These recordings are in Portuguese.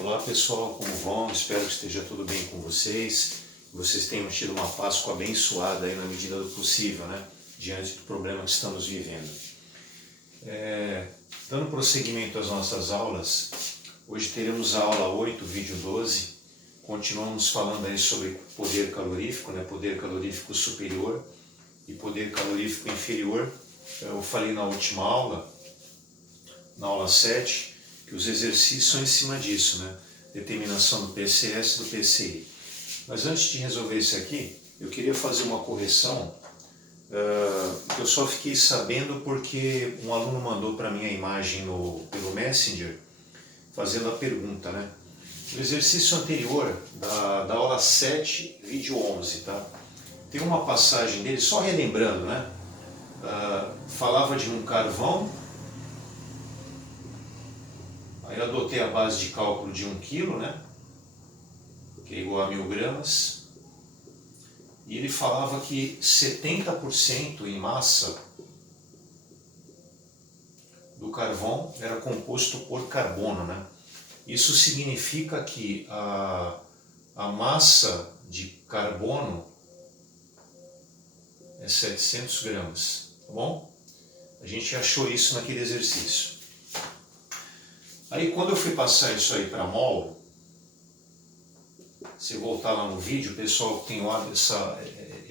Olá pessoal, como vão? Espero que esteja tudo bem com vocês. Que vocês tenham tido uma Páscoa abençoada aí na medida do possível, né? Diante do problema que estamos vivendo. Dando prosseguimento às nossas aulas, hoje teremos a aula 8, vídeo 12. Continuamos falando aí sobre poder calorífico, né? Poder calorífico superior e poder calorífico inferior. Eu falei na última aula, na aula 7, que os exercícios são em cima disso, né? Determinação do PCS e do PCI. Mas antes de resolver isso aqui, eu queria fazer uma correção que eu só fiquei sabendo porque um aluno mandou para mim a imagem pelo Messenger, fazendo a pergunta, né? O exercício anterior, da aula 7, vídeo 11, tá? Tem uma passagem dele, só relembrando, né? Falava de um carvão. Aí eu adotei a base de cálculo de 1 kg, né? Que é igual a 1000 gramas. E ele falava que 70% em massa do carvão era composto por carbono, né? Isso significa que a massa de carbono é 700 gramas, tá bom? A gente achou isso naquele exercício. Aí quando eu fui passar isso aí para mol, se voltar lá no vídeo, o pessoal que tem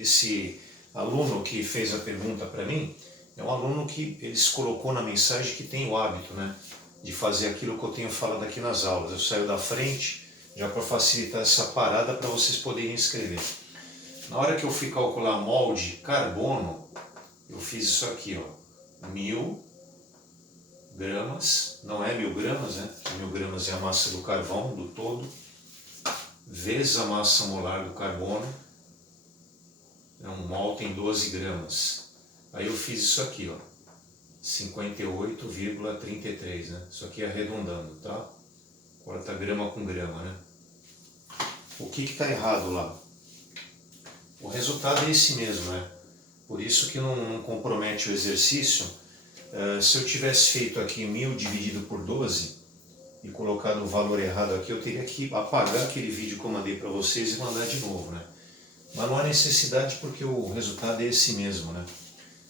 esse aluno que fez a pergunta para mim, é um aluno que eles colocou na mensagem que tem o hábito, né, de fazer aquilo que eu tenho falado aqui nas aulas. Eu saio da frente já para facilitar essa parada para vocês poderem escrever. Na hora que eu fui calcular mol de carbono, eu fiz isso aqui, ó, 1000 gramas, não é 1000 gramas, né? 1000 gramas é a massa do carvão, do todo, vezes a massa molar do carbono, um mol tem 12 gramas. Aí eu fiz isso aqui, ó, 58,33, né? Isso aqui arredondando, tá? Corta grama com grama, né? O que está errado lá? O resultado é esse mesmo, né? Por isso que não compromete o exercício. Se eu tivesse feito aqui 1000 dividido por 12 e colocado o valor errado aqui, eu teria que apagar aquele vídeo que eu mandei para vocês e mandar de novo, né? Mas não há necessidade porque o resultado é esse mesmo, né?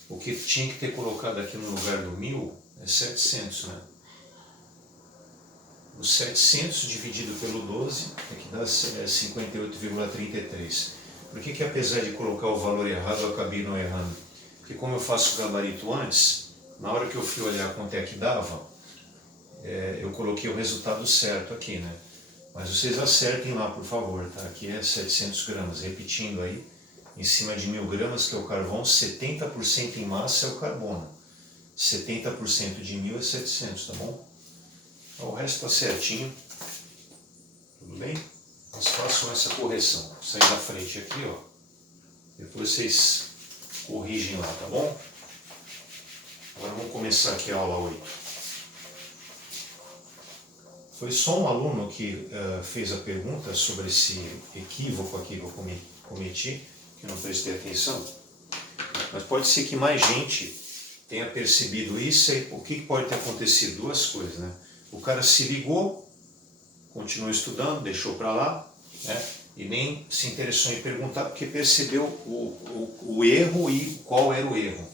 O que tinha que ter colocado aqui no lugar do 1000 é 700, né? O 700 dividido pelo 12 é que dá 58,33. Por que apesar de colocar o valor errado eu acabei não errando? Porque como eu faço o gabarito antes, na hora que eu fui olhar quanto é que dava, eu coloquei o resultado certo aqui, né? Mas vocês acertem lá, por favor, tá? Aqui é 700 gramas, repetindo aí, em cima de 1000 gramas, que é o carvão, 70% em massa é o carbono. 70% de 1000 é 700, tá bom? Então, o resto tá certinho, tudo bem? Mas façam essa correção. Vou sair da frente aqui, ó. Depois vocês corrigem lá, tá bom? Agora vamos começar aqui a aula 8. Foi só um aluno que fez a pergunta sobre esse equívoco aqui que eu cometi, que não prestei atenção. Mas pode ser que mais gente tenha percebido isso. E o que pode ter acontecido? Duas coisas, né? O cara se ligou, continuou estudando, deixou para lá, né? E nem se interessou em perguntar porque percebeu o erro e qual era o erro.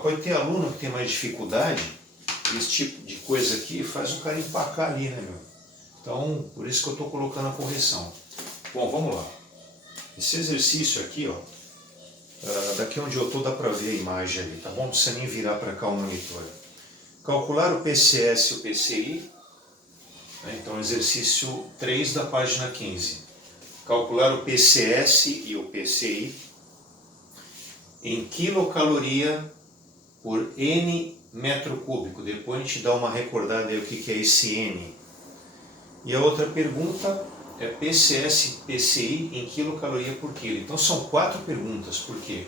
Pode ter aluno que tem mais dificuldade, esse tipo de coisa aqui faz o cara empacar ali, né, meu? Então, por isso que eu estou colocando a correção. Bom, vamos lá. Esse exercício aqui, ó, daqui onde eu estou dá para ver a imagem ali, tá bom? Não precisa nem virar para cá o monitor. Calcular o PCS e o PCI, né? Então, exercício 3 da página 15. Calcular o PCS e o PCI em quilocaloria por N metro cúbico. Depois a gente dá uma recordada aí o que é esse N. E a outra pergunta é PCS e PCI em quilocaloria por quilo. Então são 4 perguntas, por quê?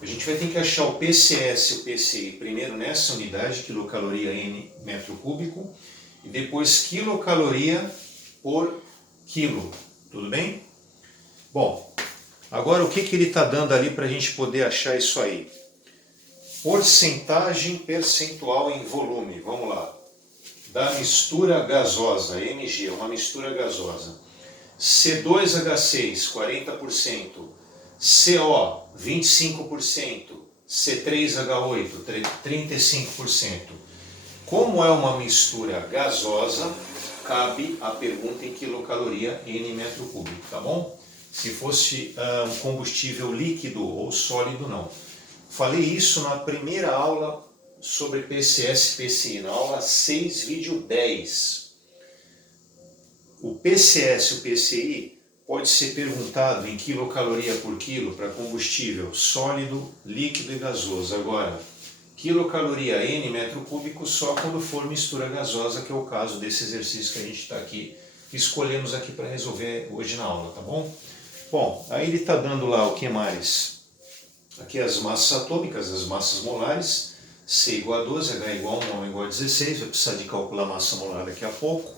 A gente vai ter que achar o PCS e o PCI primeiro nessa unidade, quilocaloria N metro cúbico, e depois quilocaloria por quilo. Tudo bem? Bom, agora o que ele está dando ali para a gente poder achar isso aí? Porcentagem percentual em volume. Vamos lá. da mistura gasosa, Mg, uma mistura gasosa, C2H6, 40%, CO, 25%, C3H8, 35%. Como é uma mistura gasosa, cabe a pergunta em quilocaloria N metro cúbico, tá bom? Se fosse um combustível líquido ou sólido, não. Falei isso na primeira aula sobre PCS e PCI, na aula 6, vídeo 10. O PCS e o PCI pode ser perguntado em quilocaloria por quilo para combustível sólido, líquido e gasoso. Agora, quilocaloria N metro cúbico só quando for mistura gasosa, que é o caso desse exercício que a gente está aqui, escolhemos aqui para resolver hoje na aula, tá bom? Bom, aí ele está dando lá o que mais? Aqui as massas atômicas, as massas molares, C igual a 12, H igual a 1, O igual a 16, vai precisar de calcular a massa molar daqui a pouco.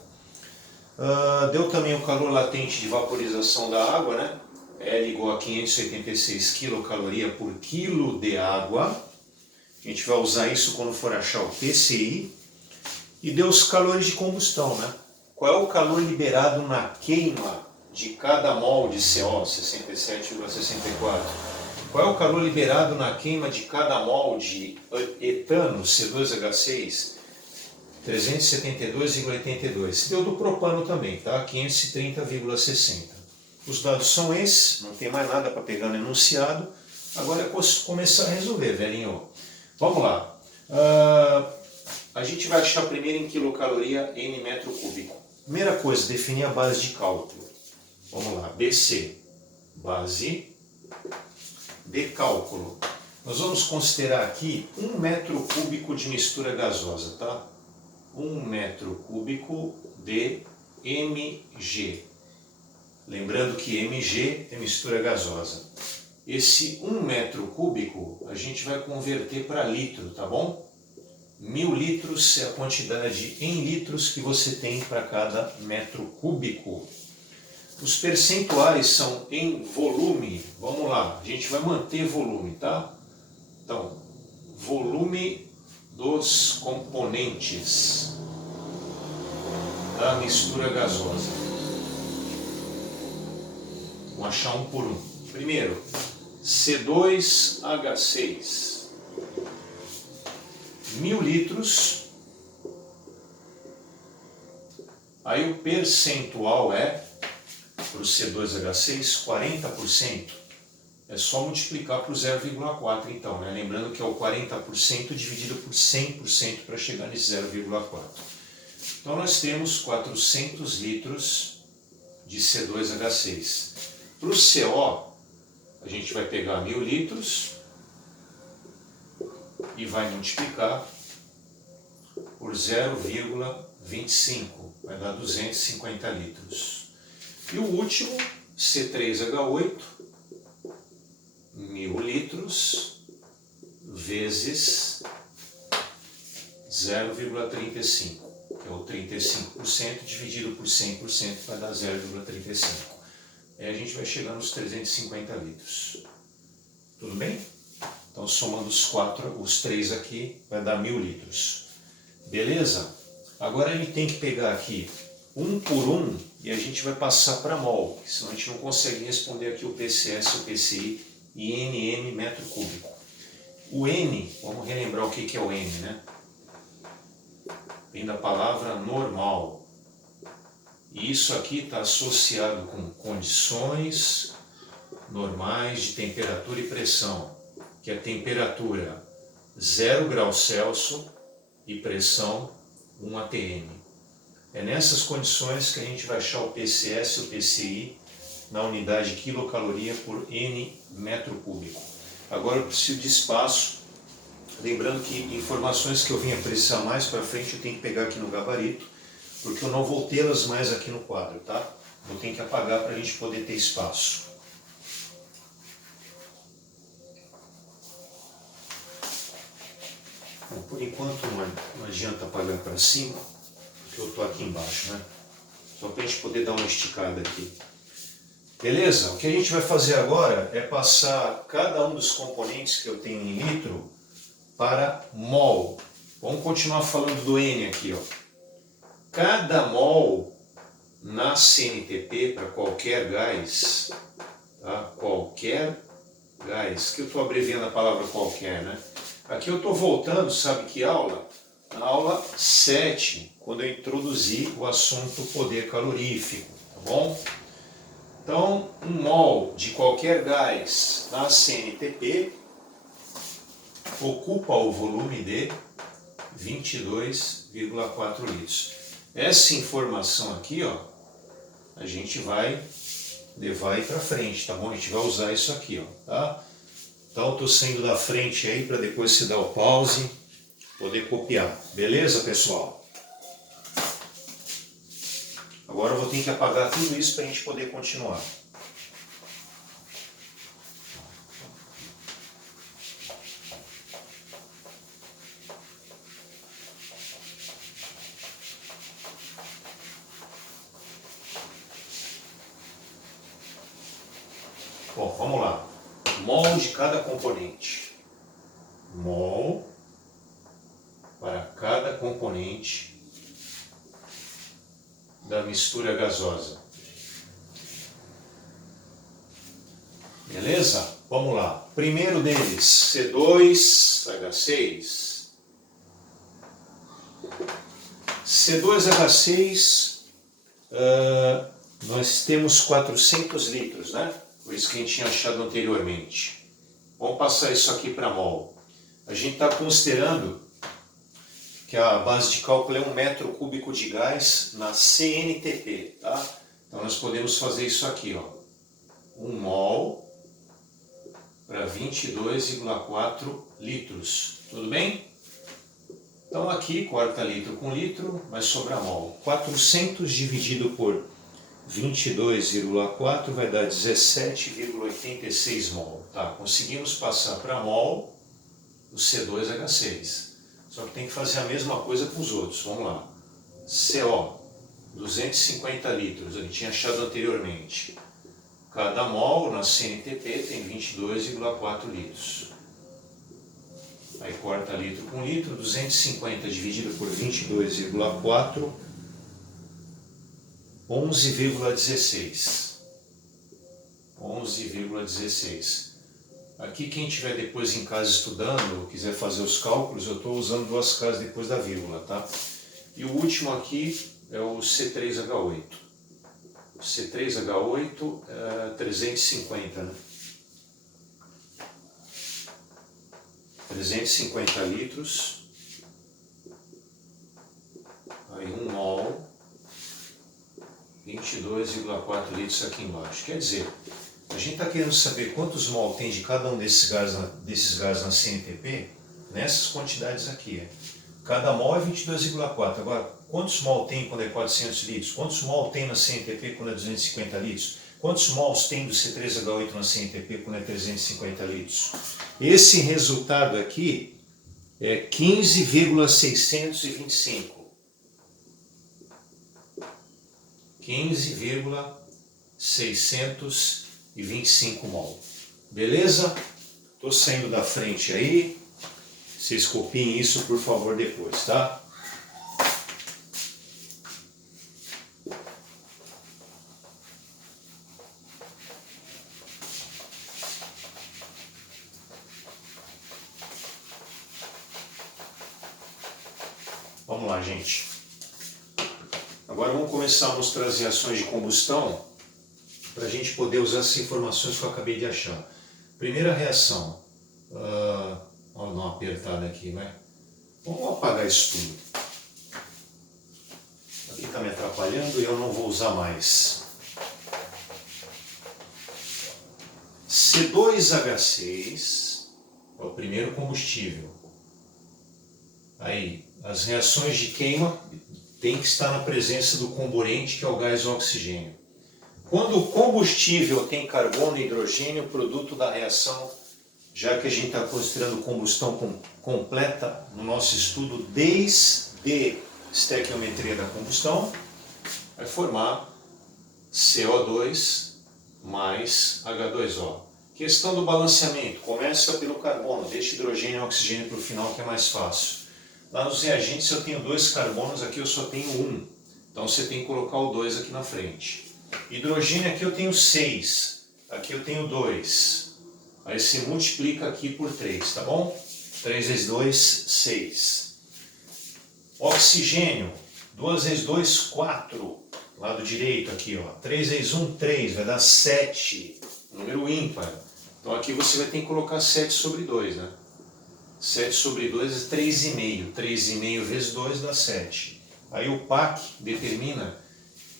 Deu também o calor latente de vaporização da água, né? L igual a 586 quilocaloria por quilo de água. A gente vai usar isso quando for achar o PCI. E deu os calores de combustão, né? Qual é o calor liberado na queima de cada mol de CO? 67,64. Qual é o calor liberado na queima de cada mol de etano, C2H6? 372,82. Deu do propano também, tá? 530,60. Os dados são esses, não tem mais nada para pegar no enunciado. Agora é começar a resolver, velhinho. Vamos lá. A gente vai achar primeiro em quilocaloria N metro cúbico. Primeira coisa, definir a base de cálculo. Vamos lá, BC, base de cálculo. Nós vamos considerar aqui 1 metro cúbico de mistura gasosa, tá? 1 metro cúbico de Mg. Lembrando que Mg é mistura gasosa. Esse 1 metro cúbico a gente vai converter para litro, tá bom? 1000 litros é a quantidade em litros que você tem para cada metro cúbico. Os percentuais são em volume. Vamos lá, a gente vai manter volume, tá? Então, volume dos componentes da mistura gasosa. Vamos achar um por um. Primeiro, C2H6, 1000 litros. Aí o percentual é, para o C2H6, 40%. É só multiplicar por 0,4 então, né? Lembrando que é o 40% dividido por 100% para chegar nesse 0,4. Então nós temos 400 litros de C2H6. Para o CO, a gente vai pegar 1000 litros e vai multiplicar por 0,25, vai dar 250 litros. E o último, C3H8, 1000 litros vezes 0,35, que é o 35%, dividido por 100% vai dar 0,35. Aí a gente vai chegar nos 350 litros. Tudo bem? Então, somando os três aqui, vai dar 1000 litros. Beleza? Agora ele tem que pegar aqui um por um e a gente vai passar para mol, senão a gente não consegue responder aqui o PCS, o PCI e NM metro cúbico. O N, vamos relembrar o que é o N, né? Vem da palavra normal. E isso aqui está associado com condições normais de temperatura e pressão, que é temperatura 0 graus Celsius e pressão 1 atm. É nessas condições que a gente vai achar o PCS e o PCI na unidade quilocaloria por N metro cúbico. Agora eu preciso de espaço, lembrando que informações que eu venha precisar mais para frente eu tenho que pegar aqui no gabarito, porque eu não vou tê-las mais aqui no quadro, tá? Vou ter que apagar para a gente poder ter espaço. Bom, por enquanto não adianta apagar para cima, porque eu estou aqui embaixo, né? Só para a gente poder dar uma esticada aqui. Beleza? O que a gente vai fazer agora é passar cada um dos componentes que eu tenho em litro para mol. Vamos continuar falando do N aqui, ó. cada mol na CNTP para qualquer gás, tá? Qualquer gás, que eu estou abreviando a palavra qualquer, né? Aqui eu estou voltando, sabe que aula? Na aula 7, quando eu introduzi o assunto poder calorífico, tá bom? Então, um mol de qualquer gás na CNTP ocupa o volume de 22,4 litros. Essa informação aqui, ó, a gente vai levar aí para frente, tá bom? A gente vai usar isso aqui, ó, tá? Então, estou saindo da frente aí para depois você dar o pause, poder copiar. Beleza, pessoal? Agora eu vou ter que apagar tudo isso para a gente poder continuar. Bom, vamos lá. Mol de cada componente. Mol para cada componente da mistura gasosa. Beleza? Vamos lá. Primeiro deles, C2H6. C2H6, nós temos 400 litros, né? Por isso que a gente tinha achado anteriormente. Vamos passar isso aqui para mol. A gente está considerando que a base de cálculo é 1 metro cúbico de gás na CNTP, tá? Então nós podemos fazer isso aqui, ó. 1 mol para 22,4 litros. Tudo bem? Então aqui, corta litro com litro, vai sobrar mol. 400 dividido por 22,4 vai dar 17,86 mol. Tá, conseguimos passar para mol o C2H6. Só que tem que fazer a mesma coisa com os outros. Vamos lá. CO, 250 litros, a gente tinha achado anteriormente. Cada mol na CNTP tem 22,4 litros. Aí corta litro com litro, 250 dividido por 22,4, 11,16. 11,16. Aqui quem estiver depois em casa estudando, ou quiser fazer os cálculos, eu estou usando duas casas depois da vírgula, tá? E o último aqui é o C3H8. O C3H8 é 350, né? 350 litros. Aí 1 mol. 22,4 litros aqui embaixo. Quer dizer, a gente está querendo saber quantos mol tem de cada um desses gases na CNTP, nessas quantidades aqui. Cada mol é 22,4. Agora, quantos mol tem quando é 400 litros? Quantos mol tem na CNTP quando é 250 litros? Quantos mols tem do C3H8 na CNTP quando é 350 litros? Esse resultado aqui é 15,625. 15,625 mol. Beleza? Estou saindo da frente aí. Vocês copiem isso, por favor, depois, tá? Vamos lá, gente. Agora vamos começar a mostrar as reações de combustão para a gente poder usar essas informações que eu acabei de achar. Primeira reação. Vou dar uma apertada aqui, né? Vamos apagar isso tudo. Aqui está me atrapalhando e eu não vou usar mais. C2H6 é o primeiro combustível. Aí, as reações de queima tem que estar na presença do comburente, que é o gás oxigênio. Quando o combustível tem carbono e hidrogênio, produto da reação, já que a gente está considerando combustão completa no nosso estudo desde estequiometria da combustão, vai formar CO2 mais H2O. Questão do balanceamento, começa pelo carbono, deixa hidrogênio e oxigênio para o final, que é mais fácil. Lá nos reagentes eu tenho 2 carbonos, aqui eu só tenho 1. Então você tem que colocar o 2 aqui na frente. Hidrogênio aqui eu tenho 6, aqui eu tenho 2. Aí você multiplica aqui por 3, tá bom? 3 vezes 2, 6. Oxigênio, 2 vezes 2, 4. Lado direito aqui, ó. 3 vezes 1, 3, vai dar 7. Número ímpar. Então aqui você vai ter que colocar 7 sobre 2, né? 7 sobre 2 é 3,5. 3,5 vezes 2 dá 7. Aí o PAC determina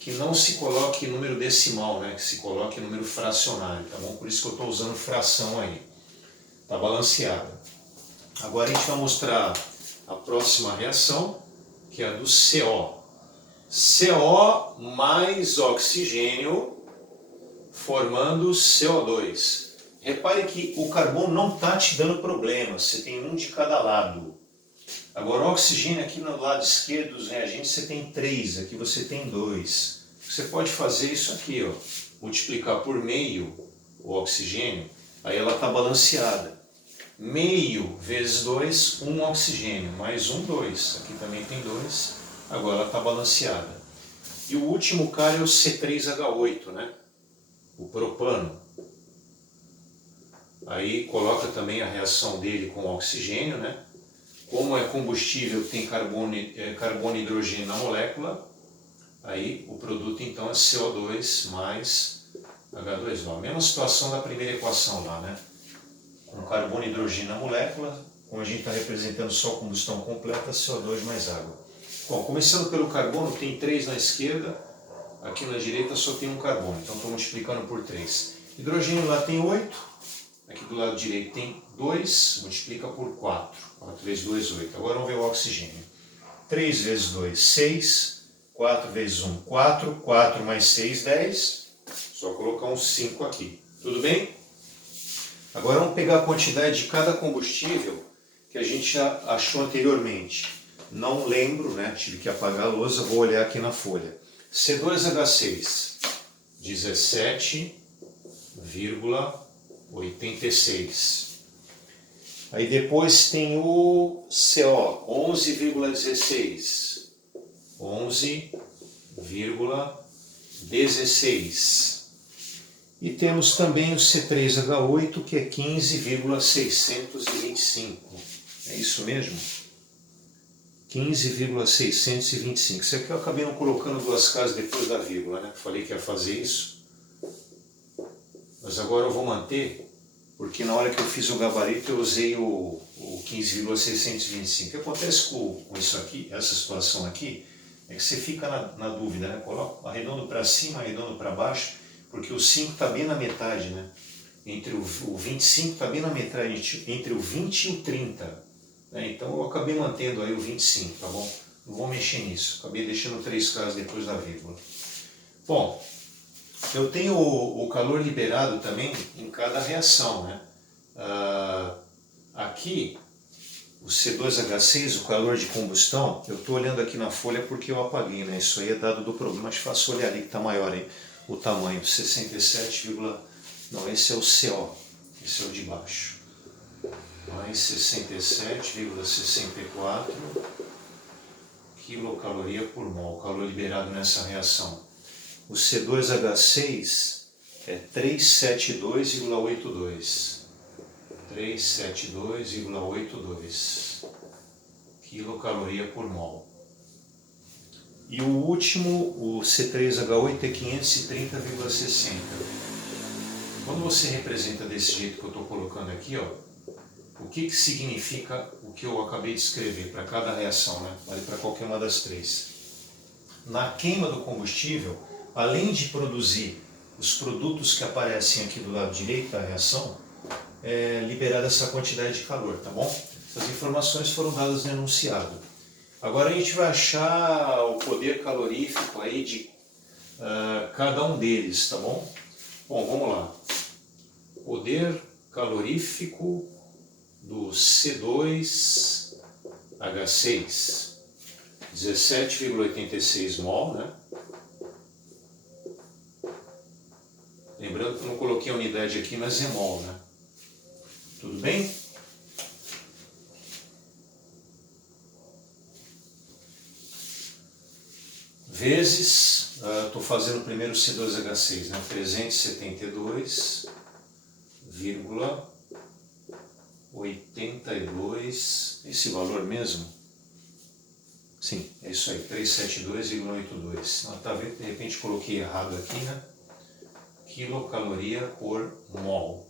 que não se coloque número decimal, né? Que se coloque número fracionário, tá bom? Por isso que eu estou usando fração aí. Tá balanceada. Agora a gente vai mostrar a próxima reação, que é a do CO. CO mais oxigênio formando CO2. Repare que o carbono não está te dando problema, você tem um de cada lado. Agora o oxigênio aqui no lado esquerdo dos reagentes você tem 3, aqui você tem 2. Você pode fazer isso aqui, ó, multiplicar por meio o oxigênio, aí ela está balanceada. Meio vezes 2, 1 oxigênio, mais 1, 2. Aqui também tem 2, agora ela está balanceada. E o último cara é o C3H8, né? O propano. Aí coloca também a reação dele com o oxigênio, né? Como é combustível, tem carbono e hidrogênio na molécula, aí o produto então é CO2 mais H2O. A mesma situação da primeira equação lá, né? Com carbono e hidrogênio na molécula, como a gente está representando só a combustão completa, CO2 mais água. Bom, começando pelo carbono, tem 3 na esquerda, aqui na direita só tem um carbono, então estou multiplicando por 3. Hidrogênio lá tem 8, aqui do lado direito tem 2, multiplica por 4. 4 vezes 2, 8. Agora vamos ver o oxigênio. 3 vezes 2, 6. 4 vezes 1, 4. 4 mais 6, 10. Só colocar um 5 aqui. Tudo bem? Agora vamos pegar a quantidade de cada combustível que a gente já achou anteriormente. Não lembro, né? Tive que apagar a lousa, vou olhar aqui na folha. C2H6, 17,86. Aí depois tem o CO, 11,16. 11,16. E temos também o C3H8, que é 15,625. É isso mesmo? 15,625. Isso aqui eu acabei não colocando duas casas depois da vírgula, né? Falei que ia fazer isso. Mas agora eu vou manter, porque na hora que eu fiz o gabarito eu usei o 15,625. O que acontece com isso aqui, essa situação aqui, é que você fica na dúvida, né? Coloca arredondo para cima, arredondo para baixo, porque o 5 está bem na metade, né? Entre o 25 está bem na metade, entre o 20 e o 30. Né? Então eu acabei mantendo aí o 25, tá bom? Não vou mexer nisso, acabei deixando 3 casas depois da vírgula. Bom, eu tenho o calor liberado também em cada reação, né? Aqui, o C2H6, o calor de combustão, eu estou olhando aqui na folha porque eu apaguei, né? Isso aí é dado do problema, mas faço olhar ali que está maior aí, o tamanho, 67, não, esse é o CO, esse é o de baixo. Mais 67,64 quilocaloria por mol, calor liberado nessa reação. O C2H6 é 372,82. 372,82 quilocaloria por mol. E o último, o C3H8, é 530,60. Quando você representa desse jeito que eu estou colocando aqui, ó, o que significa o que eu acabei de escrever para cada reação, né? Vale para qualquer uma das 3. Na queima do combustível, além de produzir os produtos que aparecem aqui do lado direito da reação, é liberada essa quantidade de calor, tá bom? Essas informações foram dadas no enunciado. Agora a gente vai achar o poder calorífico aí de cada um deles, tá bom? Bom, vamos lá. Poder calorífico do C2H6, 17,86 mol, né? Lembrando que eu não coloquei a unidade aqui, mas é mol, né? Tudo bem? vezes, estou fazendo primeiro C2H6, né? 372,82, esse valor mesmo? Sim, é isso aí, 372,82. Tá vendo? De repente coloquei errado aqui, né? Quilocaloria por mol.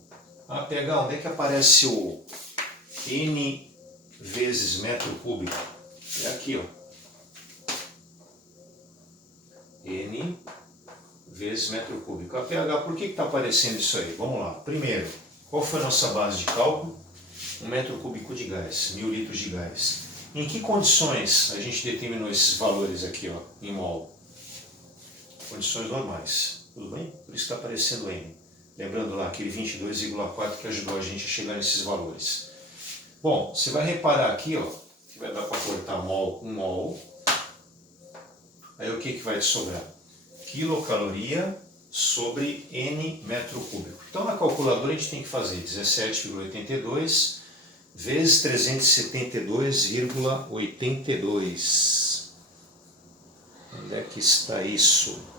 PH, onde é que aparece o N vezes metro cúbico? É aqui, ó. N vezes metro cúbico. PH, por que está aparecendo isso aí? Vamos lá. Primeiro, qual foi a nossa base de cálculo? 1 metro cúbico de gás, 1000 litros de gás. Em que condições a gente determinou esses valores aqui, ó, em mol? Condições normais. Tudo bem? Por isso está aparecendo N. Lembrando lá aquele 22,4 que ajudou a gente a chegar nesses valores. Bom, você vai reparar aqui, ó, que vai dar para cortar mol com mol. Aí o que vai sobrar? Quilocaloria sobre N metro cúbico. Então na calculadora a gente tem que fazer 17,82 vezes 372,82. Onde é que está isso?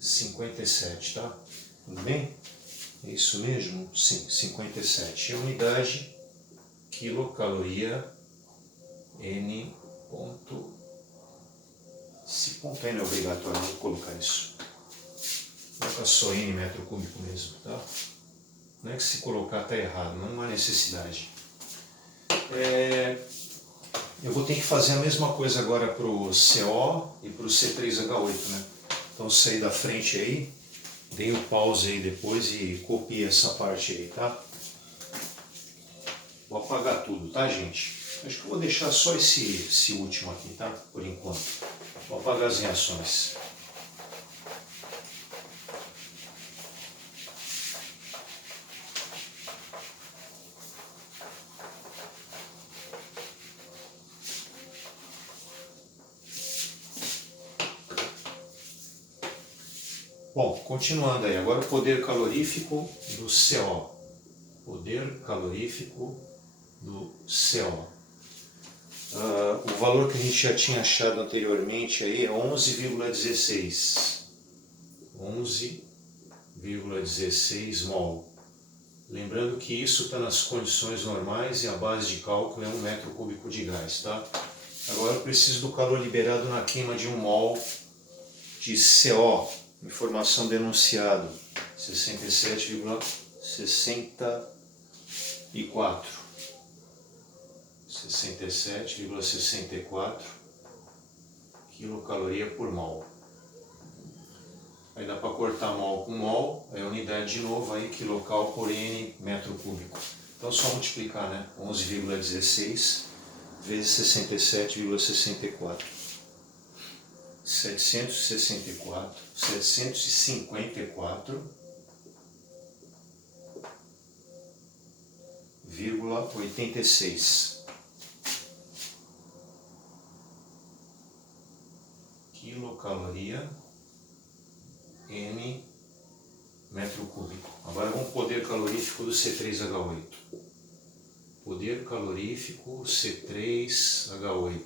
58,57, tá? Tudo bem? É isso mesmo? Sim, 57. É a unidade quilocaloria N ponto. Esse ponto aí não é obrigatório, vou colocar isso. Coloca só N metro cúbico mesmo, tá? Não é que se colocar está errado, não há necessidade. Eu vou ter que fazer a mesma coisa agora para o CO e para o C3H8, né? Então saí da frente aí, dei o pause aí depois e copiei essa parte aí, tá? Vou apagar tudo, tá, gente? Acho que eu vou deixar só esse último aqui, tá? Por enquanto. Vou apagar as reações. Bom, continuando aí, agora o poder calorífico do CO. Poder calorífico do CO. O valor que a gente já tinha achado anteriormente aí é 11,16. 11,16 mol. Lembrando que isso está nas condições normais e a base de cálculo é 1 metro cúbico de gás, tá? Agora eu preciso do calor liberado na queima de 1 mol de CO. Informação denunciado, 67,64. 67,64 quilocaloria por mol. Aí dá para cortar mol com mol, aí a unidade de novo, aí quilocal por N metro cúbico. Então só multiplicar, né? 11,16 vezes 67,64. 754,86 quilocaloria N metro cúbico. Agora vamos poder calorífico do C3H8. Poder calorífico C3H8.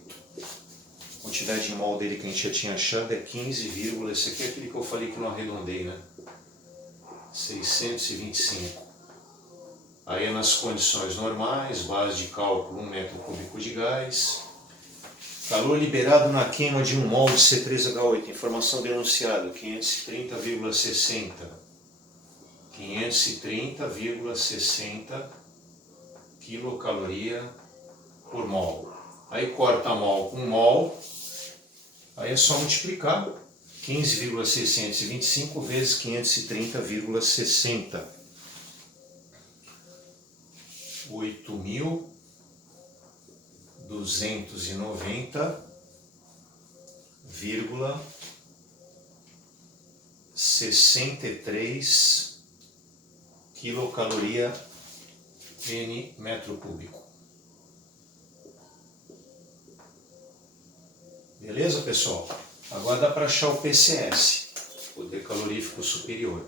A quantidade de mol dele que a gente já tinha achado é 15, esse aqui é aquele que eu falei que não arredondei, né? 625. Aí é nas condições normais, base de cálculo 1 metro cúbico de gás. Calor liberado na queima de 1 mol de C3H8. Informação denunciada, 530,60. 530,60 quilocaloria por mol. Aí corta mol com mol, aí é só multiplicar 15,625 vezes 530,60. 8.290,63 quilocaloria N metro cúbico. Beleza, pessoal? Agora dá para achar o PCS, poder calorífico superior.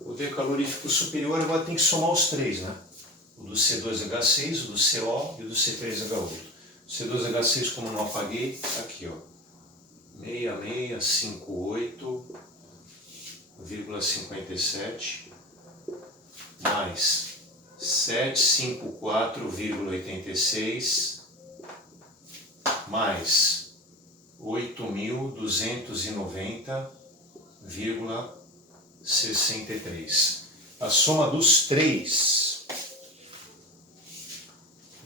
O poder calorífico superior agora tem que somar os três, né? O do C2H6, o do CO e o do C3H8. O C2H6, como eu não apaguei, tá aqui, ó. 6658,57 mais 754,86 mais 8.290,63. A soma dos três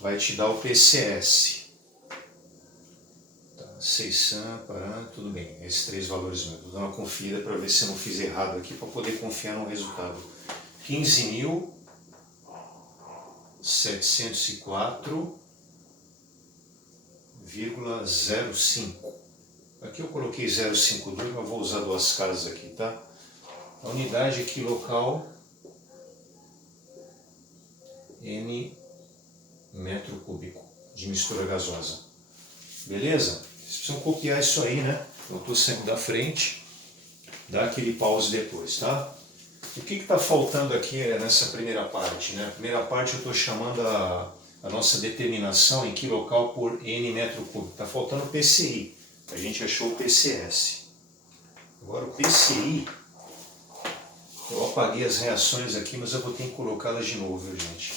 vai te dar o PCS. Tá, 600, tudo bem, esses três valores mesmo. Vou dar uma conferida para ver se eu não fiz errado aqui, para poder confiar no resultado. 15.704,05. Aqui eu coloquei 0,52, mas vou usar duas casas aqui, tá? A unidade aqui local, N metro cúbico de mistura gasosa. Beleza? Vocês precisam copiar isso aí, né? Eu estou sempre da frente, dá aquele pause depois, tá? O que está faltando aqui nessa primeira parte, né? A primeira parte eu estou chamando a nossa determinação em quilocal por N metro cúbico. Está faltando o PCI. A gente achou o PCS. Agora o PCI, eu apaguei as reações aqui, mas eu vou ter que colocá-las de novo, viu, gente?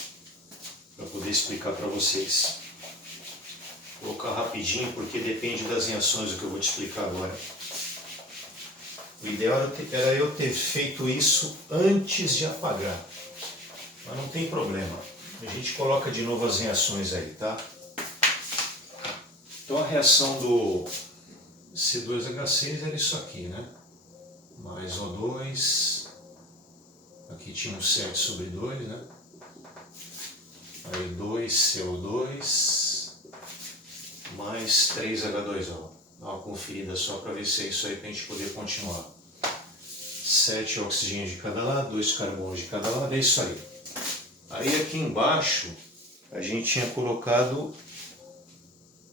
Para poder explicar para vocês. Vou colocar rapidinho, porque depende das reações do que eu vou te explicar agora. O ideal era eu ter feito isso antes de apagar. Mas não tem problema. A gente coloca de novo as reações aí, tá? Então a reação do C2H6 era isso aqui, né? Mais O2. Aqui tinha um 7 sobre 2, né? Aí 2CO2 mais 3H2O. Dá uma conferida só para ver se é isso aí para a gente poder continuar. 7 oxigênios de cada lado, 2 carbonos de cada lado, é isso aí. Aí aqui embaixo a gente tinha colocado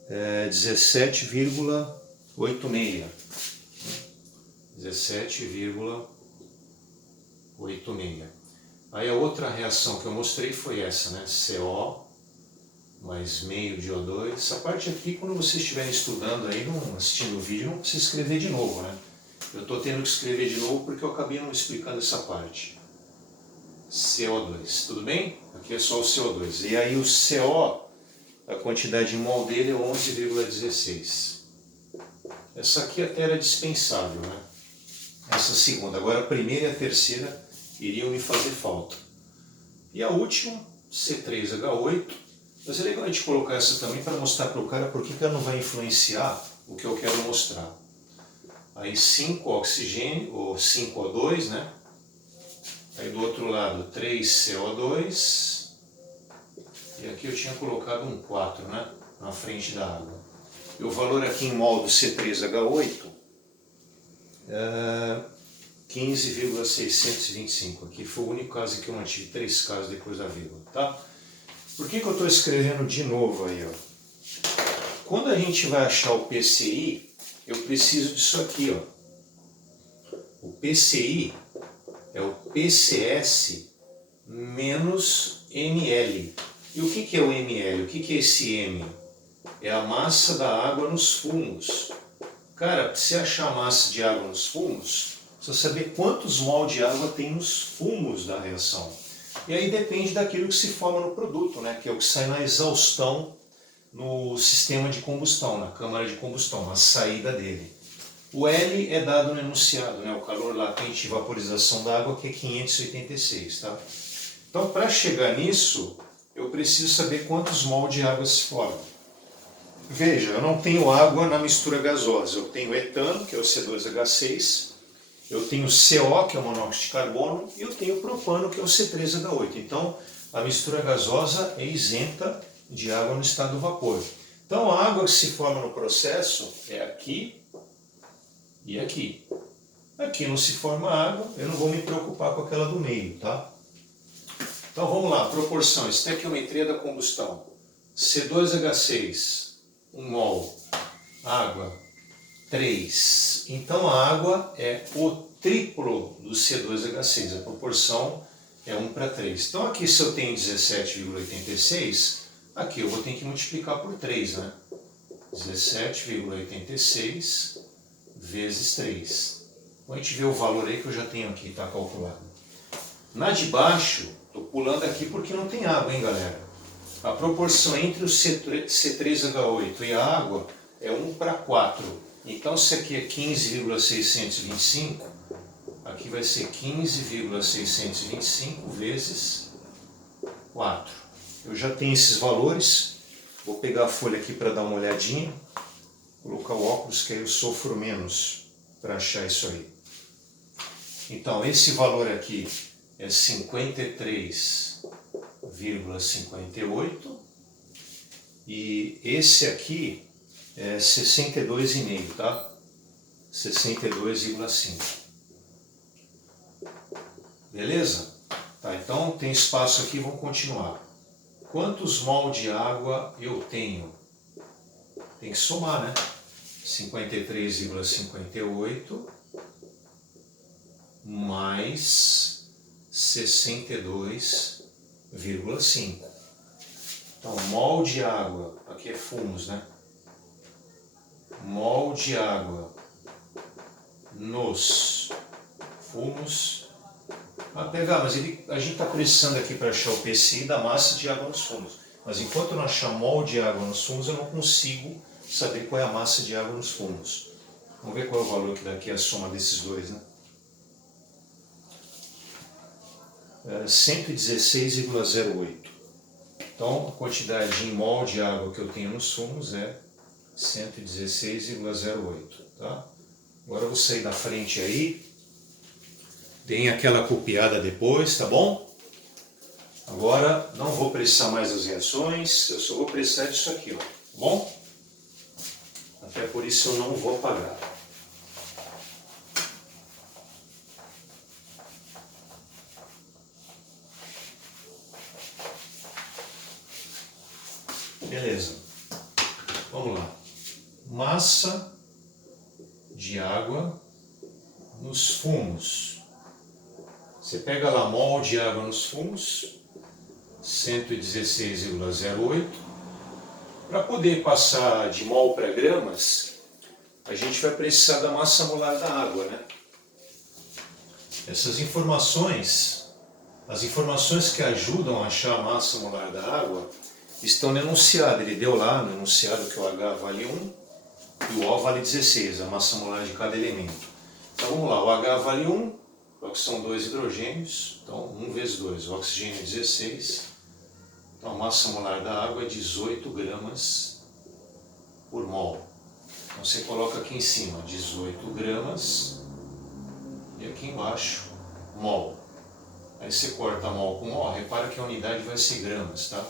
17,86. 17,86. Aí a outra reação que eu mostrei foi essa, né? CO mais meio de O2. Essa parte aqui, quando vocês estiverem estudando aí, não assistindo o vídeo, não precisa escrever de novo, né? Eu estou tendo que escrever de novo porque eu acabei não explicando essa parte. CO2, tudo bem? Aqui é só o CO2. E aí o CO, a quantidade em mol dele é 11,16. Essa aqui até era dispensável, né? Essa segunda. Agora a primeira e a terceira iriam me fazer falta. E a última, C3H8. Mas é legal a gente colocar essa também para mostrar para o cara por que ela não vai influenciar o que eu quero mostrar. Aí 5 oxigênio, ou 5O2, né? Aí do outro lado 3CO2. E aqui eu tinha colocado um 4, né? Na frente da água. E o valor aqui em mol do C3H8 é 15,625. Aqui foi o único caso que eu mantive 3 casos depois da vírgula, tá? Por que eu estou escrevendo de novo aí, ó? Quando a gente vai achar o PCI, eu preciso disso aqui, ó. O PCI é o PCS menos ml. E o que é o ml? O que é esse M? É a massa da água nos fumos. Cara, para você achar a massa de água nos fumos, precisa saber quantos mol de água tem nos fumos da reação. E aí depende daquilo que se forma no produto, né? Que é o que sai na exaustão no sistema de combustão, na câmara de combustão, na saída dele. O L é dado no enunciado, né? O calor latente de vaporização da água, que é 586, tá? Então, para chegar nisso, eu preciso saber quantos mol de água se formam. Veja, eu não tenho água na mistura gasosa, eu tenho etano, que é o C2H6, eu tenho CO, que é o monóxido de carbono, e eu tenho propano, que é o C3H8. Então, a mistura gasosa é isenta de água no estado do vapor. Então, a água que se forma no processo é aqui e aqui. Aqui não se forma água, eu não vou me preocupar com aquela do meio, tá? Então, vamos lá, proporção, estequiometria da combustão. C2H6, 1 mol, água, 3. Então a água é o triplo do C2H6, a proporção é 1 para 3. Então aqui se eu tenho 17,86, aqui eu vou ter que multiplicar por 3, né? 17,86 vezes 3. Então a gente vê o valor aí que eu já tenho aqui, está calculado. Na de baixo, estou pulando aqui porque não tem água, hein, galera? A proporção entre o C3H8 e a água é 1 para 4. Então se aqui é 15,625, aqui vai ser 15,625 vezes 4. Eu já tenho esses valores. Vou pegar a folha aqui para dar uma olhadinha. Colocar o óculos que aí eu sofro menos para achar isso aí. Então esse valor aqui é 53,58 e esse aqui é 62,5, tá? 62,5. Beleza? Tá, então tem espaço aqui, vamos continuar. Quantos mol de água eu tenho? Tem que somar, né? 53,58 mais 62,5. Então, mol de água, aqui é fumos, né? Mol de água nos fumos. Ah, pegar, mas a gente está precisando aqui para achar o PCI da massa de água nos fumos. Mas enquanto eu não achar mol de água nos fumos, eu não consigo saber qual é a massa de água nos fumos. Vamos ver qual é o valor que dá aqui a soma desses dois, né? 116,08. Então, a quantidade em mol de água que eu tenho nos fumos é 116,08. Tá? Agora eu vou sair da frente aí. Tem aquela copiada depois, tá bom? Agora não vou precisar mais das reações, eu só vou precisar disso aqui, ó, tá bom? Até por isso eu não vou apagar. Beleza, vamos lá. Massa de água nos fumos. Você pega lá mol de água nos fumos, 116,08. Para poder passar de mol para gramas, a gente vai precisar da massa molar da água, né? Essas informações, as informações que ajudam a achar a massa molar da água, estão no enunciado. Ele deu lá no enunciado que o H vale 1 e o O vale 16, a massa molar de cada elemento. Então vamos lá, o H vale 1, que são 2 hidrogênios, então 1 vezes 2, o oxigênio é 16. Então a massa molar da água é 18 gramas por mol. Então você coloca aqui em cima 18 gramas e aqui embaixo mol. Aí você corta mol com mol, repara que a unidade vai ser gramas, tá?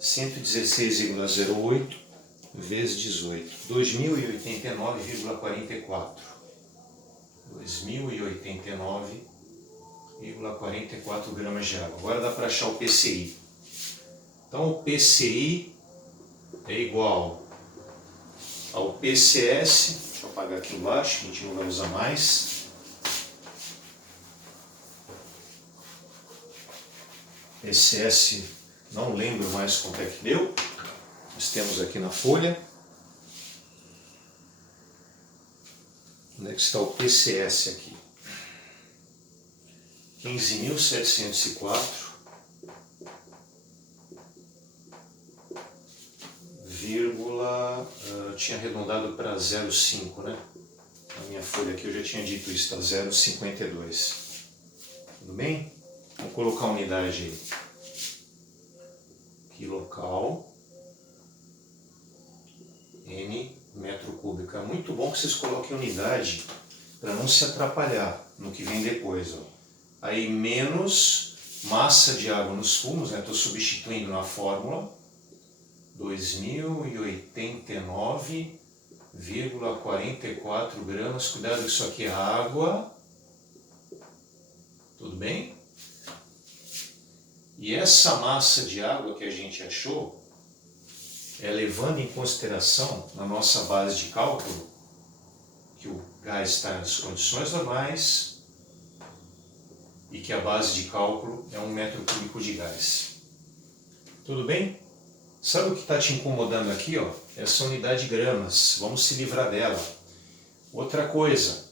116,08 vezes 18, 2089,44. 2089,44 gramas de água. Agora dá para achar o PCI. Então o PCI é igual ao PCS, deixa eu apagar aqui embaixo, que a gente não vai usar mais. PCS, não lembro mais quanto é que deu, nós temos aqui na folha. Onde é que está o PCS aqui? 15.704, tinha arredondado para 0,5, né? Na minha folha aqui eu já tinha dito isso, está 0,52. Tudo bem? Vamos colocar a unidade aí. Quilocal N metro cúbico. É muito bom que vocês coloquem unidade para não se atrapalhar no que vem depois. Ó. Aí menos massa de água nos fumos, né? Estou substituindo na fórmula. 2089,44 gramas. Cuidado que isso aqui é água. Tudo bem? E essa massa de água que a gente achou, levando em consideração, na nossa base de cálculo, que o gás está nas condições normais e que a base de cálculo é 1 metro cúbico de gás. Tudo bem? Sabe o que está te incomodando aqui, ó? Essa unidade de gramas. Vamos se livrar dela. Outra coisa,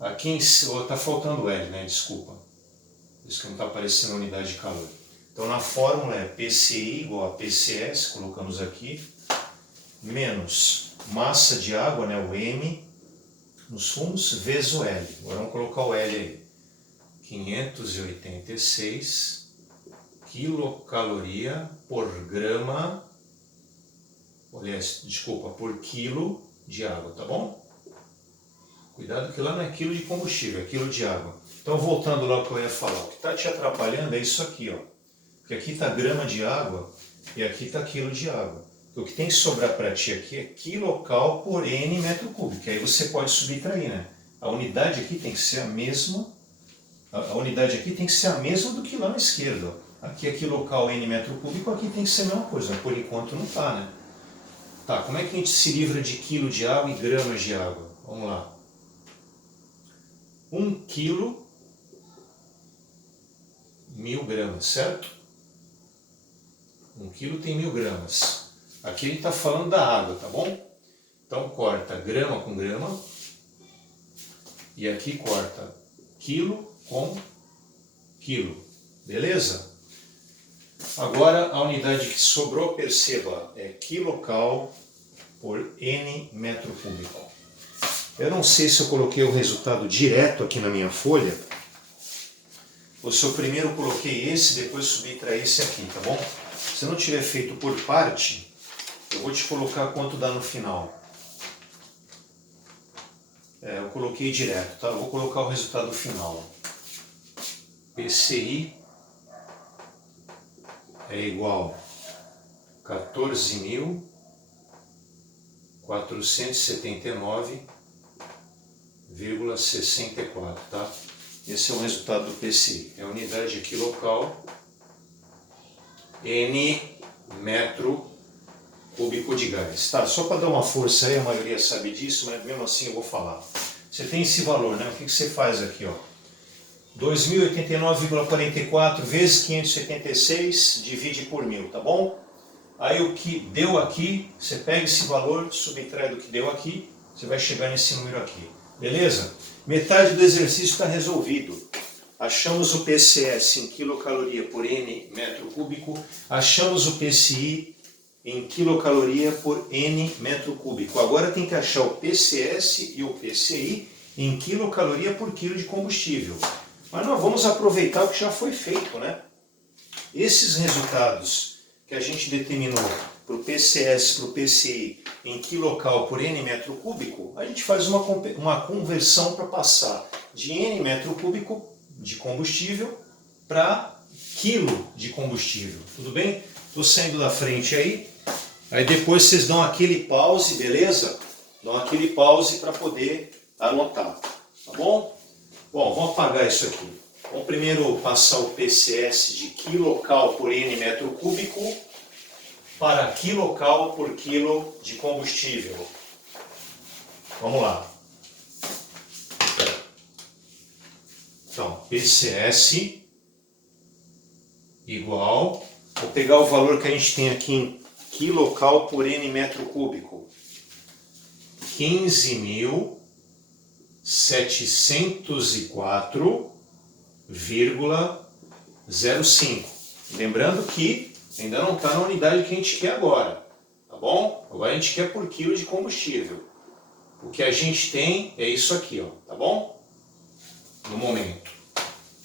aqui está faltando L, né? Desculpa. Isso que não está aparecendo a unidade de calor. Então na fórmula é PCI igual a PCS, colocamos aqui, menos massa de água, né? O M nos fumos, vezes o L. Agora vamos colocar o L aí. 586 quilocaloria por grama, aliás, desculpa, por quilo de água, tá bom? Cuidado que lá não é quilo de combustível, é quilo de água. Então voltando lá ao que eu ia falar, o que está te atrapalhando é isso aqui, ó. Porque aqui está grama de água e aqui está quilo de água. Então, o que tem que sobrar para ti aqui é quilocal por N metro cúbico, que aí você pode subtrair, né? A unidade aqui tem que ser a mesma, a unidade aqui tem que ser a mesma do que lá na esquerda, ó. Aqui é quilocal N metro cúbico, aqui tem que ser a mesma coisa, mas por enquanto não está, né? Tá, como é que a gente se livra de quilo de água e gramas de água? Vamos lá. 1 quilo, 1000 gramas, certo? 1 quilo tem 1000 gramas. Aqui a gente está falando da água, tá bom? Então corta grama com grama. E aqui corta quilo com quilo. Beleza? Agora a unidade que sobrou, perceba, é quilocal por N metro cúbico. Eu não sei se eu coloquei o resultado direto aqui na minha folha, ou se eu primeiro coloquei esse, depois subtraí esse aqui, tá bom? Se eu não tiver feito por parte, eu vou te colocar quanto dá no final. Eu coloquei direto, tá? Eu vou colocar o resultado final. PCI é igual a 14.479,64, tá? Esse é o resultado do PCI. É a unidade quilocal N metro cúbico de gás. Tá, só para dar uma força aí, a maioria sabe disso, mas mesmo assim eu vou falar. Você tem esse valor, né? O que você faz aqui, ó? 2.089,44 vezes 576, divide por 1000, tá bom? Aí o que deu aqui, você pega esse valor, subtrai do que deu aqui, você vai chegar nesse número aqui. Beleza? Metade do exercício está resolvido. Achamos o PCS em quilocaloria por N metro cúbico, achamos o PCI em quilocaloria por N metro cúbico. Agora tem que achar o PCS e o PCI em quilocaloria por quilo de combustível. Mas nós vamos aproveitar o que já foi feito, né? Esses resultados que a gente determinou para o PCS, para o PCI em quilocal por N metro cúbico, a gente faz uma conversão para passar de N metro cúbico de combustível para quilo de combustível. Tudo bem? Estou saindo da frente aí. Aí depois vocês dão aquele pause, beleza? Dão aquele pause para poder anotar. Tá bom? Bom, vamos apagar isso aqui. Vamos primeiro passar o PCS de quilocal por N metro cúbico para quilocal por quilo de combustível. Vamos lá. Então, PCS igual, vou pegar o valor que a gente tem aqui em quilocal por N metro cúbico. 15.704,05. Lembrando que ainda não está na unidade que a gente quer agora, tá bom? Agora a gente quer por quilo de combustível. O que a gente tem é isso aqui, ó, tá bom? No momento.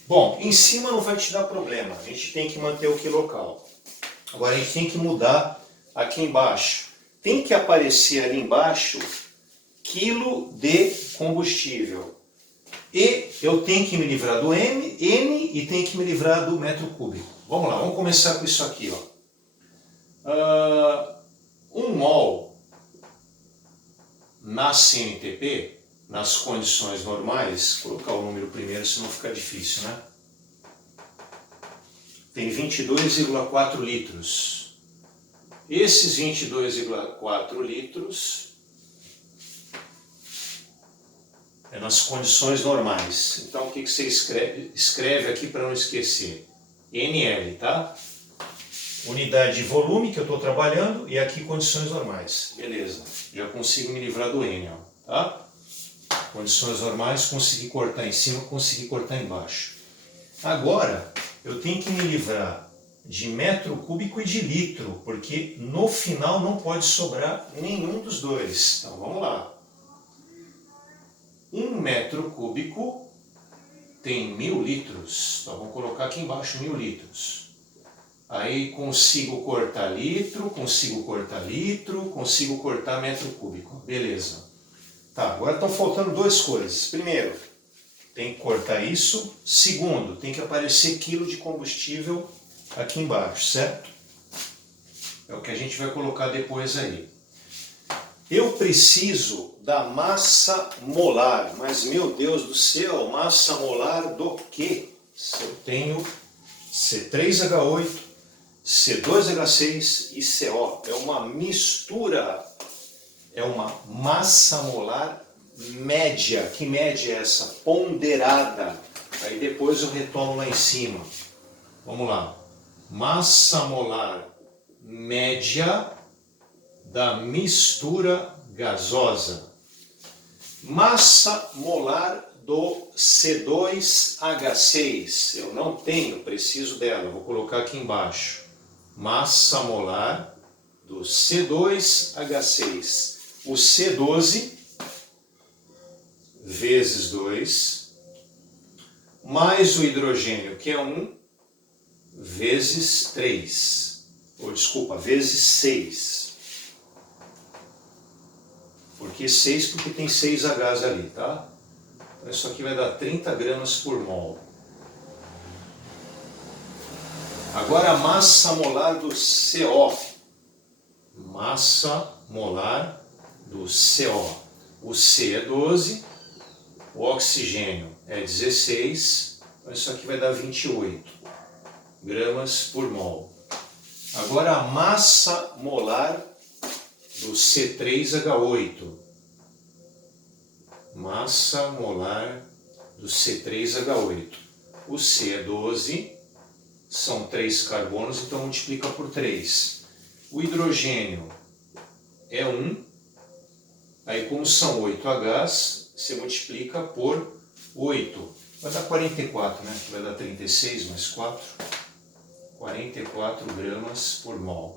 Bom, em cima não vai te dar problema, a gente tem que manter o quilocal. Agora a gente tem que mudar aqui embaixo. Tem que aparecer ali embaixo quilo de combustível. E eu tenho que me livrar do N e tenho que me livrar do metro cúbico. Vamos lá, vamos começar com isso aqui, ó. 1 mol na CNTP, nas condições normais, vou colocar o número primeiro, senão fica difícil, né? Tem 22,4 litros. Esses 22,4 litros É nas condições normais. Então o que você escreve aqui para não esquecer? NL, tá? Unidade de volume que eu estou trabalhando e aqui condições normais. Beleza, já consigo me livrar do N, ó, tá? Condições normais, consegui cortar em cima, consegui cortar embaixo. Agora, eu tenho que me livrar de metro cúbico e de litro, porque no final não pode sobrar nenhum dos dois. Então vamos lá. 1 metro cúbico tem 1000 litros. Então vamos colocar aqui embaixo 1000 litros. Aí consigo cortar litro, consigo cortar metro cúbico. Beleza. Tá, agora estão faltando duas coisas. Primeiro, tem que cortar isso. Segundo, tem que aparecer quilo de combustível aqui embaixo, certo? É o que a gente vai colocar depois aí. Eu preciso da massa molar, mas meu Deus do céu, massa molar do quê? Se eu tenho C3H8, C2H6 e CO, é uma mistura, é uma massa molar média. Que média é essa? Ponderada. Aí depois eu retomo lá em cima. Vamos lá. Massa molar média da mistura gasosa. Massa molar do C2H6. Eu não tenho, preciso dela. Vou colocar aqui embaixo. Massa molar do C2H6. O C12 vezes 2, mais o hidrogênio, que é 1, vezes 3. Ou desculpa, vezes 6. Por que 6? Porque tem 6 Hs ali, tá? Então isso aqui vai dar 30 gramas por mol. Agora a massa molar do CO. Massa molar do CO. O C é 12, o oxigênio é 16, então isso aqui vai dar 28 gramas por mol. Agora a massa molar do C3H8. Massa molar do C3H8. O C é 12, são 3 carbonos, então multiplica por 3. O hidrogênio é 1, aí como são 8 Hs, você multiplica por 8. Vai dar 44, né? Vai dar 36 mais 4. 44 gramas por mol.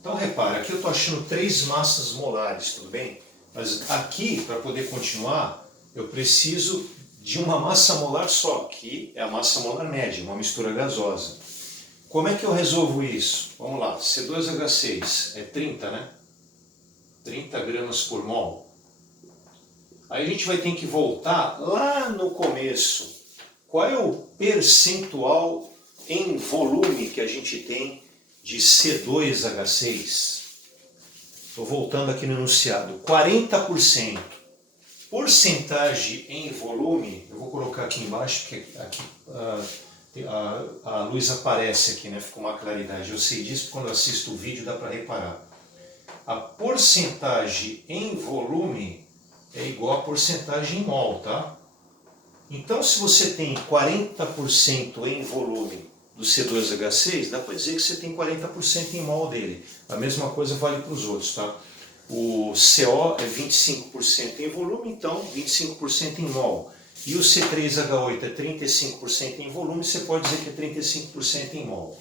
Então repara, aqui eu estou achando 3 massas molares, tudo bem? Mas aqui, para poder continuar, eu preciso de uma massa molar só, que é a massa molar média, uma mistura gasosa. Como é que eu resolvo isso? Vamos lá, C2H6 é 30, né? 30 gramas por mol. Aí a gente vai ter que voltar lá no começo. Qual é o percentual em volume que a gente tem de C2H6? Estou voltando aqui no enunciado. 40%. Porcentagem em volume, eu vou colocar aqui embaixo, porque aqui a luz aparece aqui, né? Fica uma claridade. Eu sei disso porque quando eu assisto o vídeo dá para reparar. A porcentagem em volume é igual a porcentagem em mol, tá? Então, se você tem 40% em volume do C2H6, dá para dizer que você tem 40% em mol dele. A mesma coisa vale para os outros, tá? O CO é 25% em volume, então 25% em mol. E o C3H8 é 35% em volume, você pode dizer que é 35% em mol.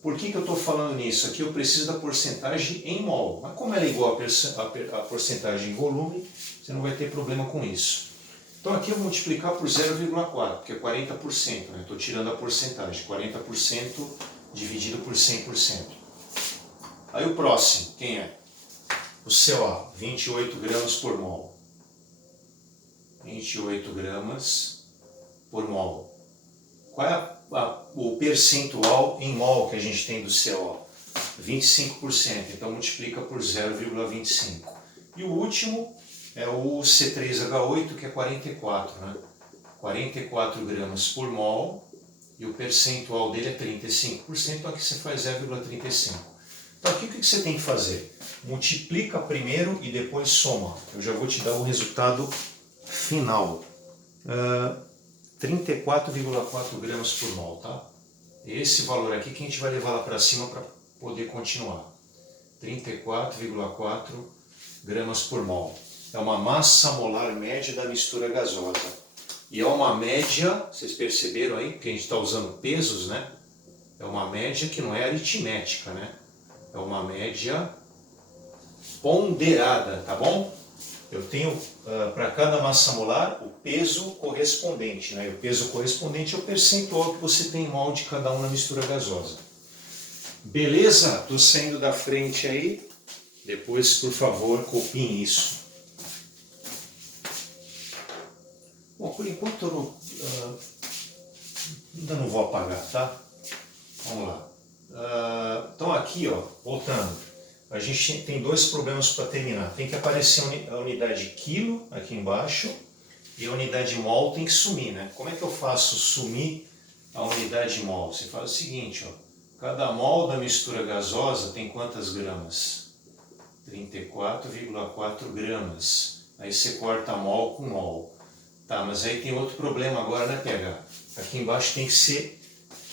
Por que eu estou falando nisso? Aqui eu preciso da porcentagem em mol. Mas como ela é igual a porcentagem em volume, você não vai ter problema com isso. Então aqui eu vou multiplicar por 0,4, porque é 40%. Né? Estou tirando a porcentagem. 40% dividido por 100%. Aí o próximo, quem é? O CO, 28 gramas por mol. 28 gramas por mol. Qual é o percentual em mol que a gente tem do CO? 25%, então multiplica por 0,25. E o último é o C3H8, que é 44, né? 44 gramas por mol, e o percentual dele é 35%, então aqui você faz 0,35. Então aqui o que você tem que fazer? multiplica primeiro e depois soma. Eu já vou te dar o resultado final. 34,4 gramas por mol, tá? Esse valor aqui que a gente vai levar lá para cima para poder continuar. 34,4 gramas por mol. É uma massa molar média da mistura gasosa. E é uma média, vocês perceberam aí, que a gente está usando pesos, né? É uma média que não é aritmética, né? É uma média ponderada, tá bom? Eu tenho para cada massa molar o peso correspondente, né? E o peso correspondente é o percentual que você tem em mol de cada um na mistura gasosa. Beleza? Estou saindo da frente aí. Depois, por favor, copiem isso. Bom, por enquanto eu ainda não vou apagar, tá? Vamos lá. Então aqui, ó, voltando, a gente tem dois problemas para terminar. Tem que aparecer a unidade quilo aqui embaixo e a unidade mol tem que sumir, né? Como é que eu faço sumir a unidade mol? Você faz o seguinte, ó, cada mol da mistura gasosa tem quantas gramas? 34,4 gramas. Aí você corta mol com mol. Tá, mas aí tem outro problema agora, né, PH? Aqui embaixo tem que ser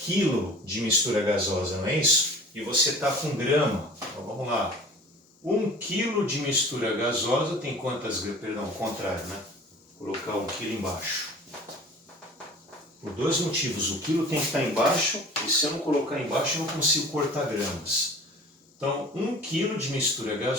quilo de mistura gasosa, não é isso? E você está com grama. Então vamos lá. 1 quilo de mistura gasosa tem quantas gramas? Perdão, contrário, né? Vou colocar 1 quilo embaixo. Por dois motivos. O quilo tem que estar embaixo e se eu não colocar embaixo eu não consigo cortar gramas. Então, 1 quilo de mistura gasosa